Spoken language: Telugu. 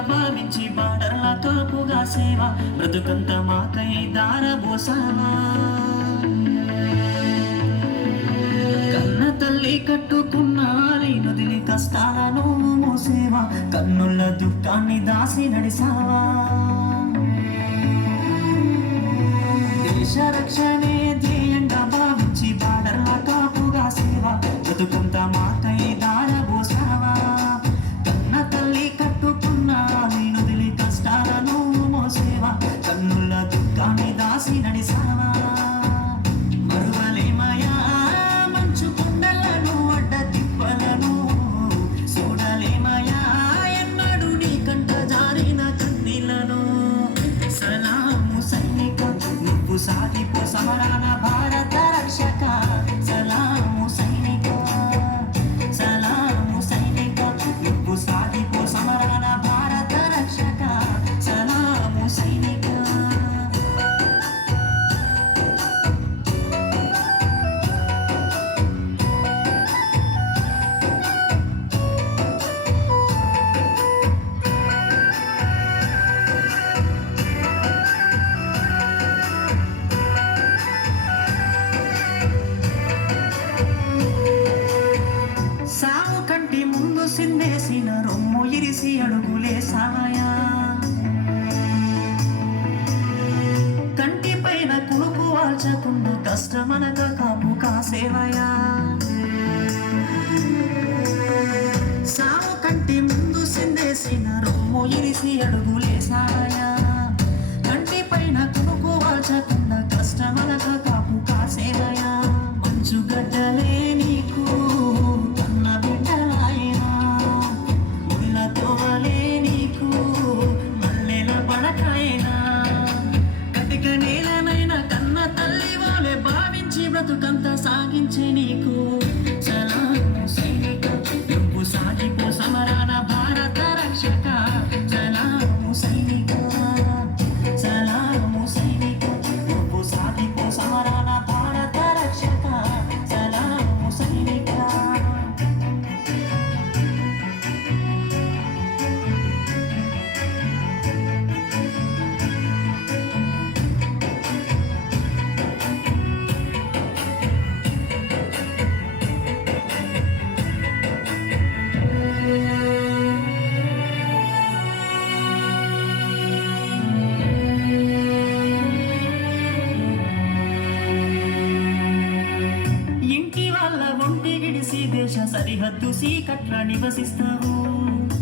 భావించి బార్డర్ల తోపుగా సేవ బ్రతుకంత మాకై దారబోసావా. కన్న తల్లి కట్టుకున్న నొదిలి కష్టాలను మోసేవా కన్నుల దుఃఖాన్ని దాసి నడిసావా. దేశ రక్షణే ధ్యేయంగా భావించి బార్డర్ల కాపుగా సేవ బ్రతుకంత మాకై దారబోసావా. కన్న తల్లి కట్టుకున్న నొదిలి కష్టాలను మోసేవా కన్నుల దుఃఖాన్ని దాసి నడిసావా. మరువలేమయా మంచు కొండలను అడ్డ తిప్పలను చూడలేమయా ఎన్నడు నీ కంట జారిన కన్నీళ్లను. సలాము సైనిక నువ్వు సాగిపో సమరాన భారత రక్షక. సలాము సైనిక సలాము సైనిక నువ్వు సాగిపో సమరాన భారత రక్షక. సలాము సైనిక. సావు కంటి ముందు సిందేసిన రొమ్ము ఇరిసి అడుగులేసాయా. కంటి పైన కునుకు వాల్చకుండా కష్టమనక కాపు కాసేవయా. సావు కంటి ముందు సిందేసిన రొమ్ము ఇరిసి అడుగులేసాయా. కంటి పైన కునుకు వాల్చకుండా కష్టమనక కాపు కాసేవయా. మంచు గడ్డలే నీకు బ్రతుకంత సాగించే నీకు. సలాము సైనిక నువ్వు సాగిపో సమరాన భారత రక్షక. సలాము సైనిక సలాము సైనిక నువ్వు సాగిపో సమరాన భారత రక్షక. సలాము సైనిక. ఇంటి వాళ్ళ ఒంటి గిడిసి దేశ సరిహద్దు సీకట్ల నివసిస్తావు.